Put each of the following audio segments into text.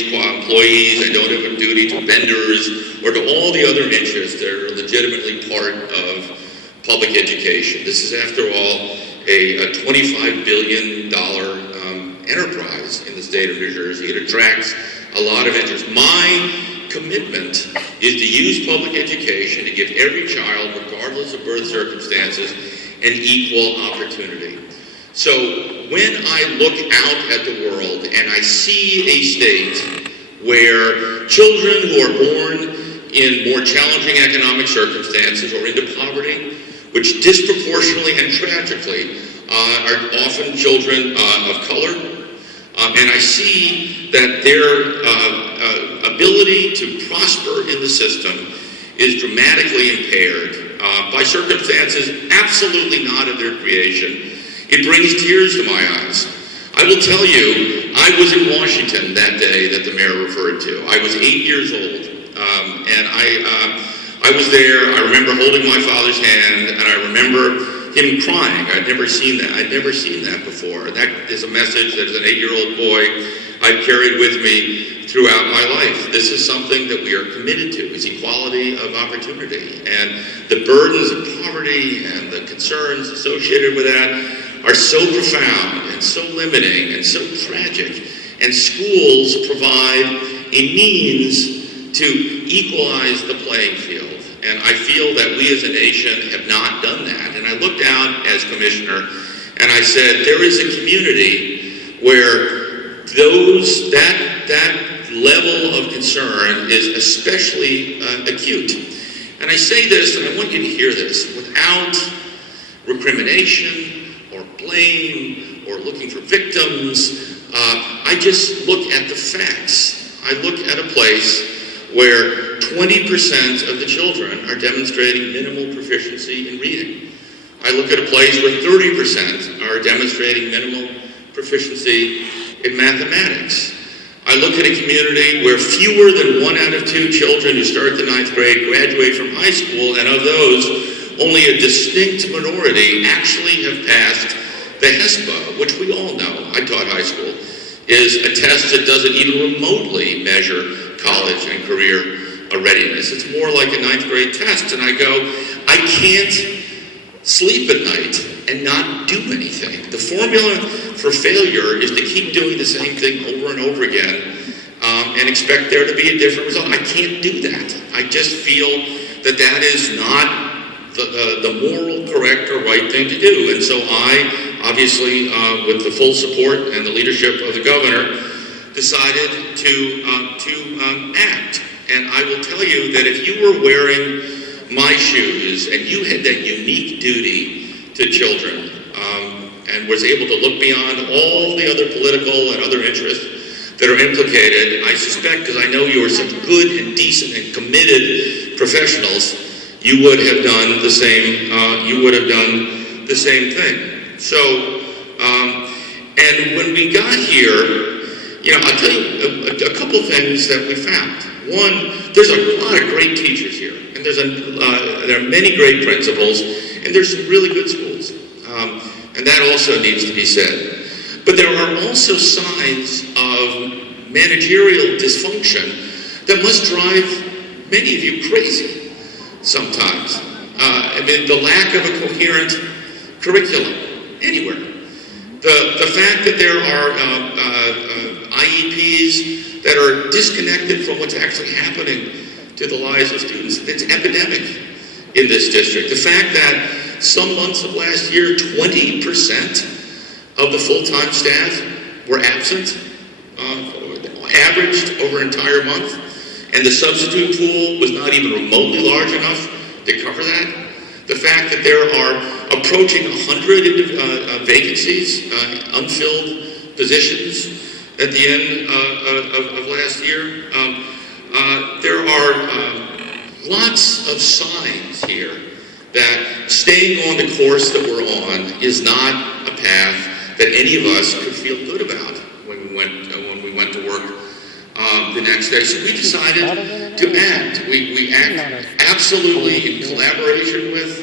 employees. I don't have a duty to vendors or to all the other interests that are legitimately part of public education. This is, after all, a $25 billion enterprise in the state of New Jersey. It attracts a lot of interest. My commitment is to use public education to give every child, regardless of birth circumstances, an equal opportunity. So when I look out at the world and I see a state where children who are born in more challenging economic circumstances or into poverty, which disproportionately and tragically are often children of color, and I see that their ability to prosper in the system is dramatically impaired by circumstances absolutely not of their creation, it brings tears to my eyes. I will tell you, I was in Washington that day that the mayor referred to. I was 8 years old, and I was there. I remember holding my father's hand, and I remember him crying. I'd never seen that. I'd never seen that before. That is a message that, as an 8-year-old boy, I've carried with me throughout my life. This is something that we are committed to, is equality of opportunity. And the burdens of poverty and the concerns associated with that are so profound and so limiting and so tragic. And schools provide a means to equalize the playing field. And I feel that we as a nation have not done that. And I looked out as commissioner and I said, there is a community where that level of concern is especially acute. And I say this, and I want you to hear this, without recrimination or blame or looking for victims. I just look at the facts. I look at a place where 20% of the children are demonstrating minimal proficiency in reading. I look at a place where 30% are demonstrating minimal proficiency in mathematics. I look at a community where fewer than 1 out of 2 children who start the 9th grade graduate from high school, and of those, only a distinct minority actually have passed the HESPA, which we all know, I taught high school, is a test that doesn't even remotely measure college and career readiness. It's more like a 9th grade test, and I go, I can't sleep at night and not do anything. The formula for failure is to keep doing the same thing over and over again and expect there to be a different result. I can't do that. I just feel that that is not the moral, correct, or right thing to do. And so I, obviously, with the full support and the leadership of the governor, decided to act. And I will tell you that if you were wearing my shoes and you had that unique duty to children and was able to look beyond all the other political and other interests that are implicated, I suspect, because I know you are such good and decent and committed professionals, you would have done the same. You would have done the same thing. So, and when we got here, I'll tell you a couple of things that we found. One, there's a lot of great teachers here, and there are many great principals, and there's some really good schools, and that also needs to be said. But there are also signs of managerial dysfunction that must drive many of you crazy sometimes. The lack of a coherent curriculum anywhere. The fact that there are IEPs that are disconnected from what's actually happening to the lives of students. It's epidemic in this district. The fact that some months of last year, 20% of the full-time staff were absent, averaged over an entire month, and the substitute pool was not even remotely large enough to cover that. The fact that there are approaching 100 vacancies, unfilled positions at the end of last year. There are lots of signs here that staying on the course that we're on is not a path that any of us could feel good about when we went to work the next day. So we decided to act. We act absolutely in collaboration with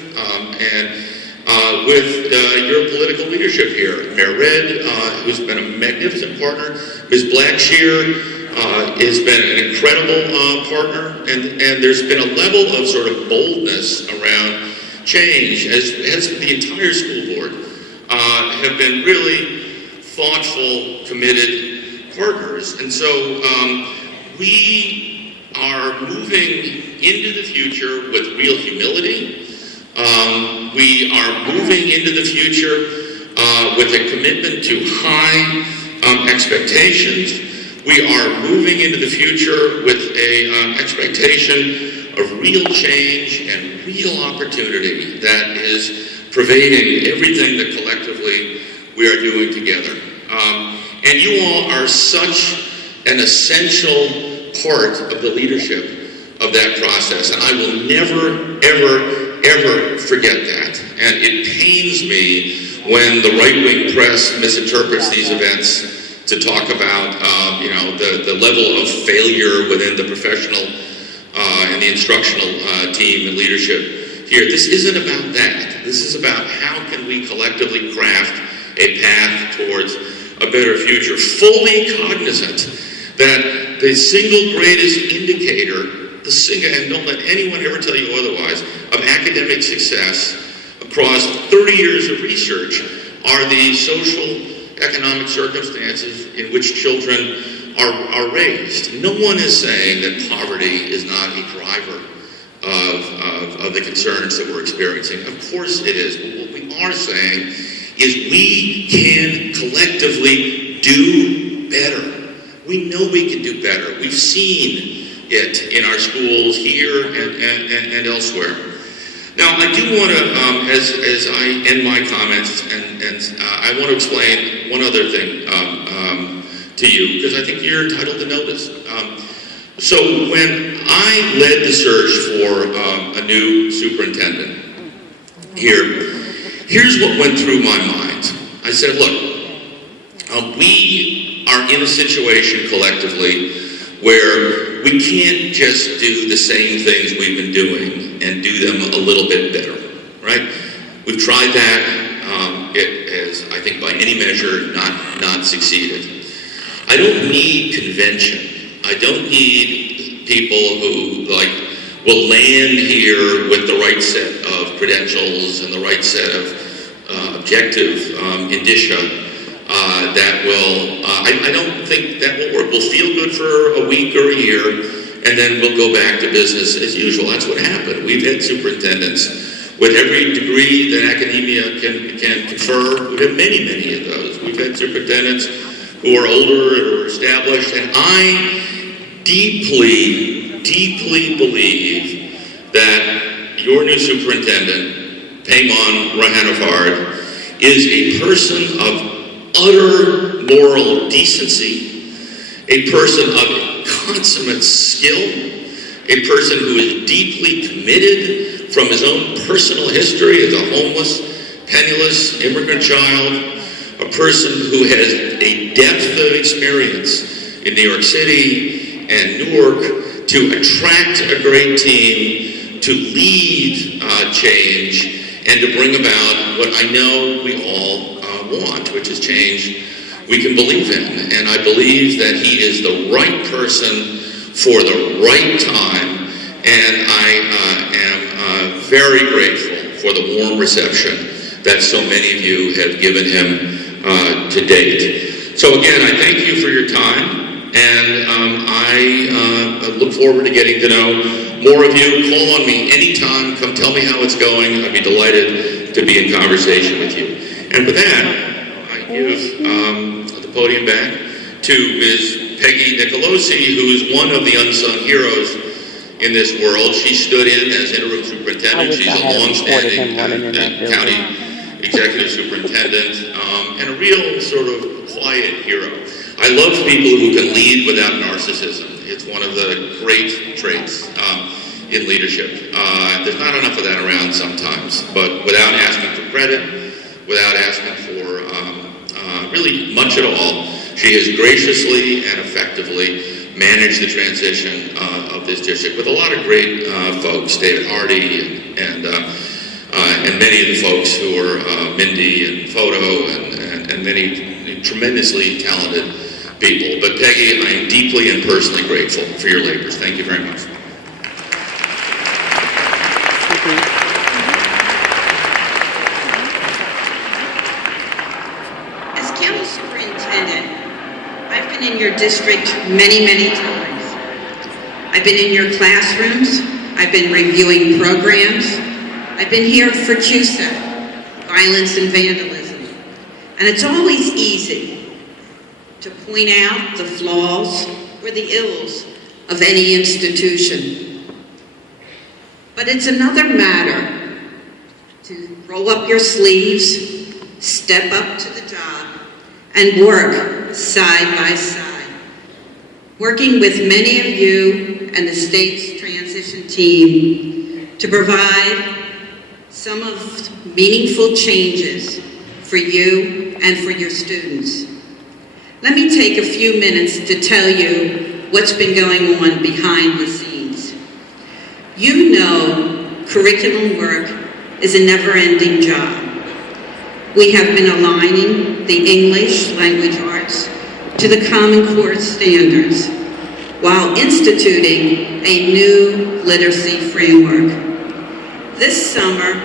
your political leadership here. Mayor Red, who's been a magnificent partner, Ms. Blackshear, has been an incredible partner, and there's been a level of sort of boldness around change, as the entire school board have been really thoughtful, committed partners. And so we are moving into the future with real humility. We are moving into the future with a commitment to high expectations. We are moving into the future with an expectation of real change and real opportunity that is pervading everything that collectively we are doing together. And you all are such an essential part of the leadership of that process. And I will never, ever, ever forget that. And it pains me when the right-wing press misinterprets these events to talk about, the level of failure within the professional and the instructional team and leadership here. This isn't about that. This is about how can we collectively craft a path towards a better future, fully cognizant that the single greatest indicator, and don't let anyone ever tell you otherwise, of academic success across 30 years of research are the social, economic circumstances in which children are raised. No one is saying that poverty is not a driver of the concerns that we're experiencing. Of course it is. But what we are saying is we can collectively do better. We know we can do better. We've seen it in our schools here and elsewhere. Now, I do want to, as I end my comments, and I want to explain one other thing to you, because I think you're entitled to know this. So when I led the search for a new superintendent here, here's what went through my mind. I said, look, we are in a situation collectively where we can't just do the same things we've been doing and do them a little bit better, right? We've tried that. It has, I think, by any measure, not succeeded. I don't need convention. I don't need people who, will land here with the right set of credentials and the right set of objective indicia that will, I don't think that will work. We'll feel good for a week or a year, and then we'll go back to business as usual. That's what happened. We've had superintendents with every degree that academia can confer. We've had many of those. We've had superintendents who are older or established, and I deeply believe that your new superintendent, Paimon Rahanavard, is a person of utter moral decency, a person of consummate skill, a person who is deeply committed from his own personal history as a homeless, penniless immigrant child, a person who has a depth of experience in New York City and Newark to attract a great team, to lead change, and to bring about what I know we all want, which is change we can believe in. And I believe that he is the right person for the right time, and I am very grateful for the warm reception that so many of you have given him to date. So again, I thank you for your time, and I look forward to getting to know more of you. Call on me anytime. Come tell me how it's going. I'd be delighted to be in conversation with you. And with that, I give the podium back to Ms. Peggy Nicolosi, who is one of the unsung heroes in this world. She stood in as interim superintendent. She's a long-standing county executive superintendent, and a real sort of quiet hero. I love people who can lead without narcissism. It's one of the great traits in leadership. There's not enough of that around sometimes, but without asking for credit, without asking for really much at all, she has graciously and effectively managed the transition of this district with a lot of great folks, David Hardy and many of the folks who are Mindy and Photo and many tremendously talented people. But Peggy, I am deeply and personally grateful for your labors. Thank you very much. As county superintendent, I've been in your district many, many times. I've been in your classrooms. I've been reviewing programs. I've been here for CUSA, violence and vandalism. And it's always easy to point out the flaws or the ills of any institution. But it's another matter to roll up your sleeves, step up to the job, and work side by side. Working with many of you and the state's transition team to provide some of meaningful changes for you and for your students. Let me take a few minutes to tell you what's been going on behind the scenes. You know curriculum work is a never-ending job. We have been aligning the English language arts to the Common Core standards while instituting a new literacy framework. This summer,